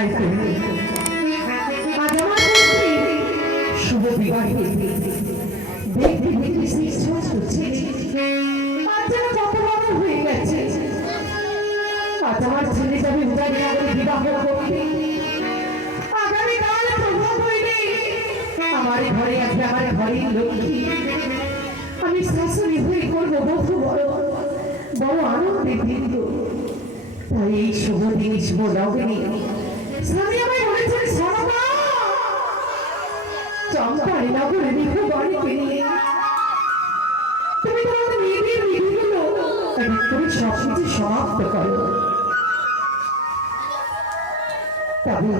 তাই তো আজ আমার শুভ বিবাহে দেখতে দেখতে শ্রেষ্ঠ হচ্ছে আজ যেন কত বড় হয়ে গেছে। আজ আমার ছেলে যাবে উদারে আগে বিবাহ করতে। আগামীকাল প্রভাত হইলে আমার ঘরে আসবে আমার ঘরের লক্ষ্মী। আমি শাশুড়ি হয়ে করবো বহু বড় বড় আনন্দে দিন। তাই এই শুভ দিন শুভ লগ্নে স্বামী আমায় বলেছেন শোনা চম্পাই নগরে বিভু বাড়িতে নিয়ে তুমি তোমাদের মেয়েদের বিধিগুলো তুমি সবকিছু সমাপ্ত করো। তবে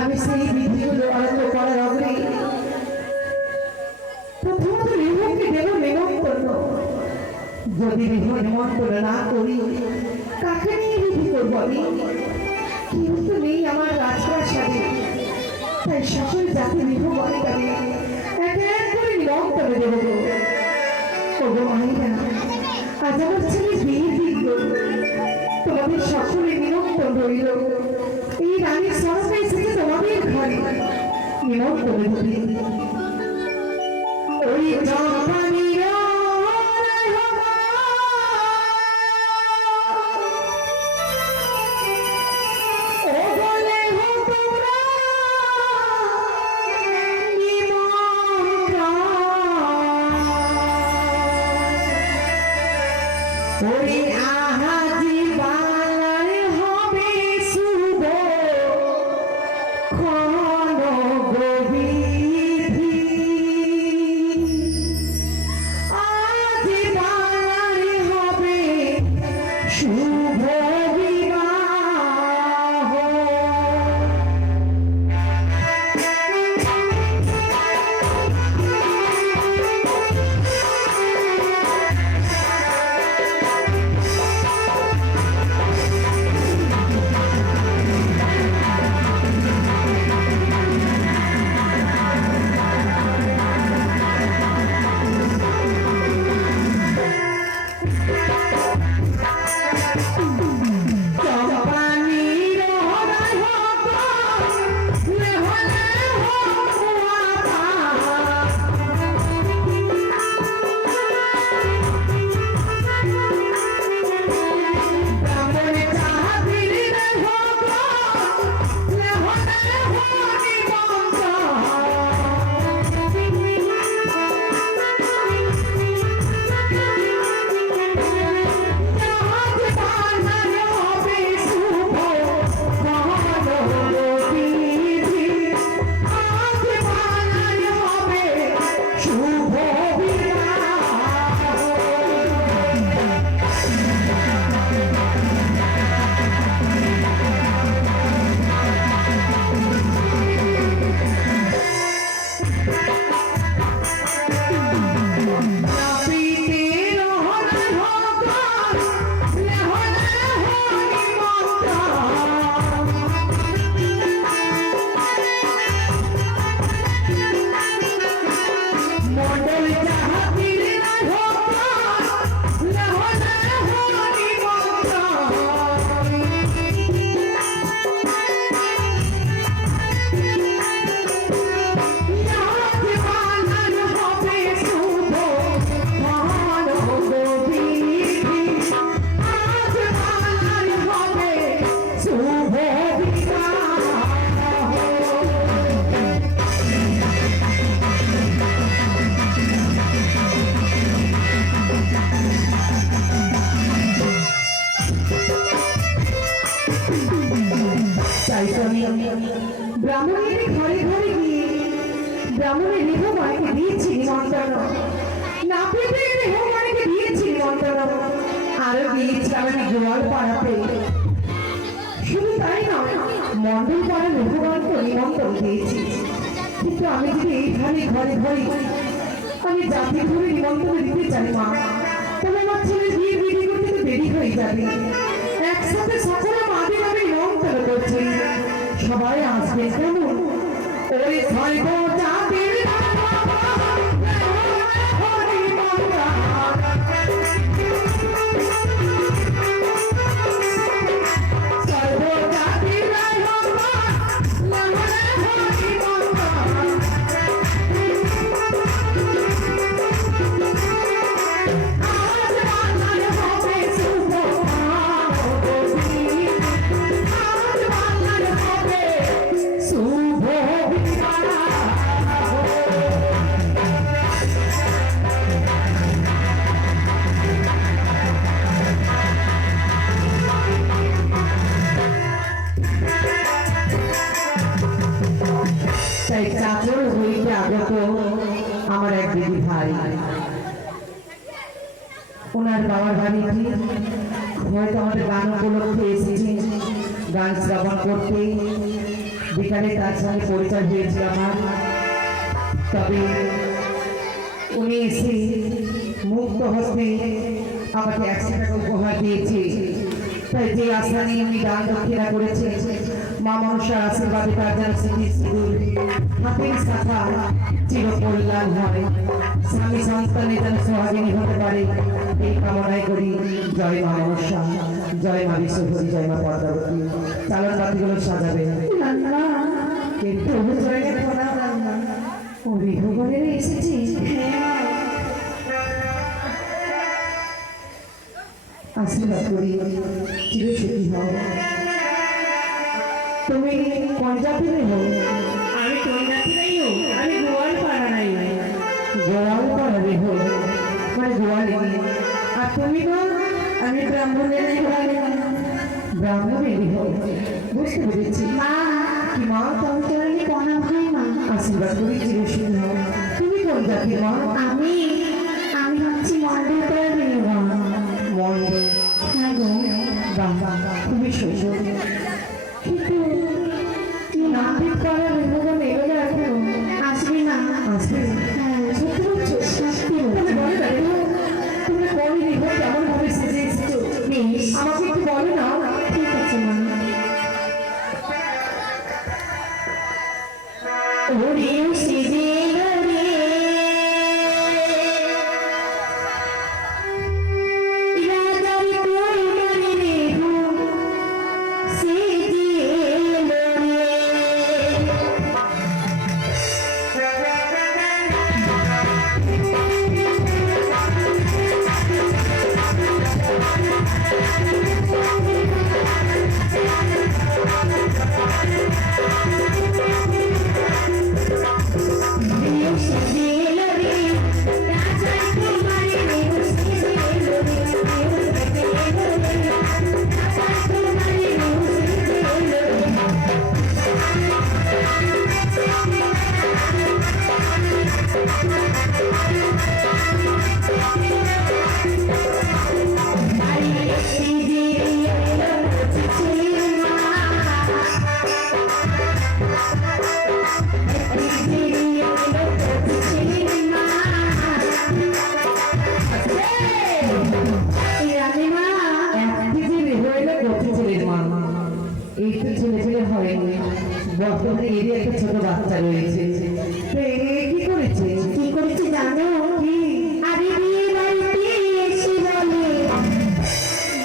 আমি সেই বিধিগুলো আরম্ভ করার আগে প্রথমত রিহুকে দেব নিমন্ত্রণ। যদি রিহু নিমন্ত্রণ না করি কাকে নিয়ে বিধি করবো আমি? কেউ তো নেই আমার রাজপ্রাসাদে। তাই সকল জাতি রিহু বলে আমি এক এক করে নিমন্ত্রণ দেব গো। ওগো মায়েরা, আজ আমার ছেলে বিয়ে দিল। তোমাদের সকলে নিমন্ত্রণ রইল। এই রানীর স্বরূপে এসেছে তোমাদের ঘরে নিমন্ত্রণ দিল। ওই জম্পানির ব্রাহ্মণের ঘরে ঘরে গিয়ে ব্রাহ্মণের রেহমানকে দিয়েছি নিমন্ত্রণ। না পেতে রেহমানকে দিয়েছি নিমন্ত্রণ। আরো দিয়েছি আমি গোয়াল পাড়াতে। শুধু তাই নয়, মন্ডল পাড়া রেহমানকে নিমন্ত্রণ দিয়েছি। কিন্তু আমি যদি এইখানে ঘরে ঘরে আমি জাতি ধরে নিমন্ত্রণ দিতে চাই মা, তবে আমার ছেলে বিয়ে বিধি করতে তো দেরি হয়ে যাবে। একসাথে সকলে মাদের আমি নিমন্ত্রণ করছি। সবাই আসবে কেমন? ওই ছয় জাতির সর্বজাতি ওনার বাবার বাড়িটি হয়তো আমাদের গান উপলক্ষে এসেছে, গান শ্রবণ করতে বিকালে তার সঙ্গে পরিচয় হয়েছে আমার। তবে উনি এসে মুক্ত হস্তে আমাকে 100 টাকা উপহার দিয়েছে। তাই যে আশা নিয়ে উনি দান দক্ষিণা করেছে, মা মনসার আশীর্বাদে তার যেন স্মৃতি সিঁদুর হাতের শাখা চির কল্যাণ হয়, স্বামী সন্তানে যেন সোহাগিনী হতে পারে, এই কামনায় করি। জয় মা মনসা, জয় মা বিশ্বভরী, জয় মা পদ্মাবতী। চালন বাতিগুলো সাজাবে কিন্তু ও বিভবনে এসেছি। আশীর্বাদ করি চির সুখী হও। তুমি কোন জাতির হো? আমি কোন জাতি নাই হো, আমি গোয়াল পাড়া নাই। গোয়াল পাড়ারে হো, মানে গোয়ালে। আর তুমি গো? আমি ব্রাহ্মণের ব্রাহ্মণেরই হো, বুঝতে পেরেছি। মা কি মা? তুমি তোমার কি প্রণাম হয় মা? আশীর্বাদ করি চির সুখী হও। তুমি কোন জাতির মা? আমি আমি হচ্ছি মন্ডল পাড়ার মেয়ে মা। মন্ডল? হ্যাঁ গো। বাহ, খুবই সুন্দর। কিন্তু তুই নাপিত পাড়ার বিভবনে এগোলে এখনো আসবি না? আসবে? হ্যাঁ সত্যি বলছো? সত্যি তুমি বলে দেখো, তুমি কোন বিভব কেমন ভাবে সেজে এসেছো বেশ, আমাকে একটু বলো না। ঠিক আছে মা। ওরে সেজে রে রাজার কোলে রে গো সেজে রে। এই তো ছেলে ছেলে হয়নি, বর্তমানে এরই একটা ছোট বাচ্চা রয়েছে। তো এ কি করেছে? কি করেছে জানো? কি? আরে বিয়ে বাড়িতে এসে বলে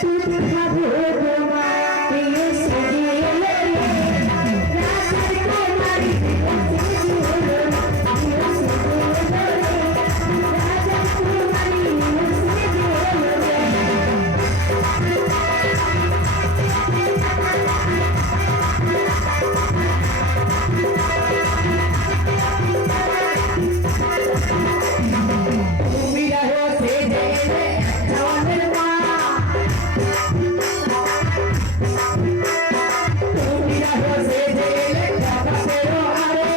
দুধ খাবো তোমার প্রিয় সেজে এলো রে। রাজার কোমারি সেজে এলো, প্রিয় সেজে এলো রে। রাজার কোমারি সেজে এলো রে। তুমি রহো সেজে রে জওয়ানের মা, তুমি রহো সেজে রে জগতের আরে।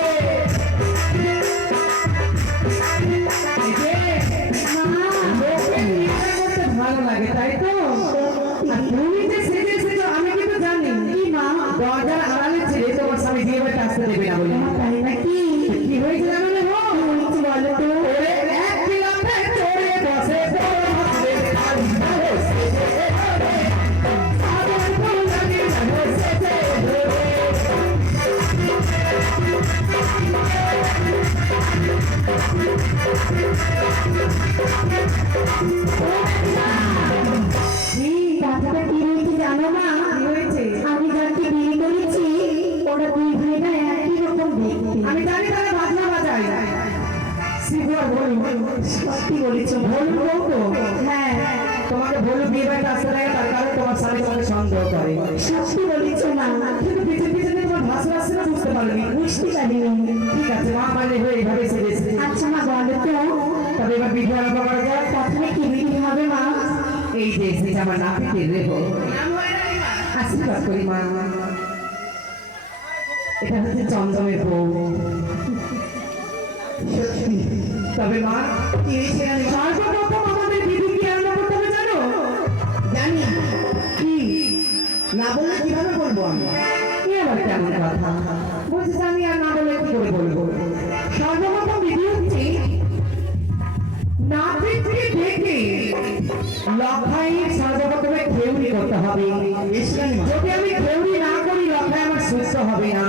এই যে মা লোকে বিয়ে করতে ভালো লাগে, তাই তো? আর তুমি যে সেজে এসেছো আমি কিন্তু জানি। কি মা? দরজার আড়ালে ছেড়ে তোমার স্বামী বিয়ে বাড়িতে আসতে দেবে না বলে। তাই নাকি? কি হয়েছে জানো না? বলছি বলো তো। ওরে এক কিলাতে চড়ে বসে বড় হাতে খালি রহো সেজে রে, সাদর ফুলদানি রহো সেজে রে। এই কথাটা কি হয়েছে জানো মা? কি হয়েছে? আমি যাকে বিয়ে করেছি ওরা দুই ভাই না একই রকম দেখতে। আমি জানি তারা বাজনা বাজায়। শিবুয়া বলু, সত্যি বলেছো। ভোলু বউ তো? হ্যাঁ তোমাকে ভোলু বিয়ে বাড়িতে আসতে লাগে, তার কারণে তোমার স্বামী তোমাকে সন্দেহ করে। সত্যি বলেছো মা। কিন্তু পিছনে পিছনে তোমার ভাষা আসছে না, বুঝতে পারবি। বুঝতে পারিনি। ঠিক আছে, মা মানে হয়ে এইভাবে সেজে এসেছে। আচ্ছা মা বলো তো তবে এবার বিধি আরম্ভ করা যাক। প্রথমে কি বিধি হবে মা? এই যে এসেছে আমার নাপিতের রেহ, আশীর্বাদ করি মা। এটা হচ্ছে চন্দনের বউ। সত্যি। তবে মা, সর্বপ্রথম আমাদের বিধি কি আরম্ভ করতে হবে লক্ষাইয়ের সর্বপ্রথমে খেউরি করতে হবে। যদি আমি খেউরি না করি লক্ষাই আমার সুস্থ হবে না,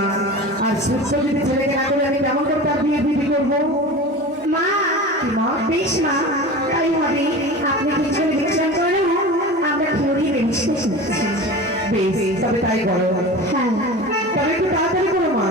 আর সুস্থ যদি ছেলেকে না করে আমি কেমন করে তার বিয়ে বিধি করবো? মা কি মা? বেশ মা, তাই হবে। আপনি কিছু বিশ্রাম করো, আমরা খেয়ে বেরিয়ে বেশ, তবে তাই করো। হ্যাঁ তবে একটু তাড়াতাড়ি করো মা।